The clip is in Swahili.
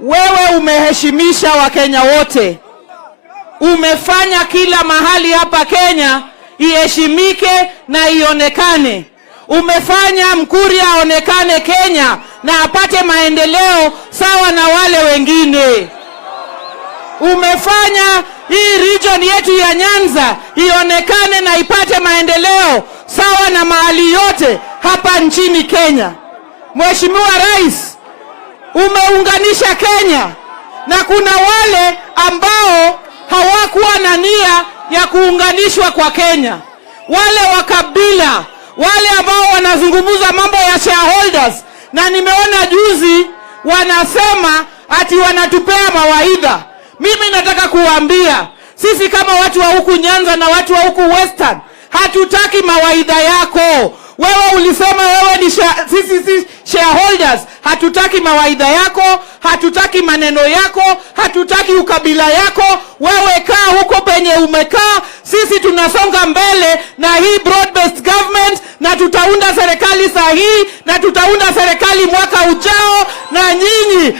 wewe umeheshimisha Wakenya wote. Umefanya kila mahali hapa Kenya iheshimike na ionekane. Umefanya Mkuria aonekane Kenya na apate maendeleo sawa na wale wengine. Umefanya hii region yetu ya Nyanza ionekane na ipate maendeleo sawa na mahali yote hapa nchini Kenya. Mheshimiwa Rais, umeunganisha Kenya, na kuna wale ambao hawakuwa na nia ya kuunganishwa kwa Kenya. Wale wa kabila, wale ambao wanazungumza mambo ya shareholders, na nimeona juzi wanasema ati wanatupea mawaidha. Mimi nataka kuambia, sisi kama watu wa huku Nyanza na watu wa huku Western, hatutaki mawaidha yako. Wewe ulisema wewe ni sisi shareholders, hatutaki mawaidha yako, hatutaki maneno yako, hatutaki ukabila yako. Wewe kaa huko penye umekaa, sisi tunasonga mbele na hii broad based government, na tutaunda serikali sahihi, na tutaunda serikali mwaka ujao na nyinyi.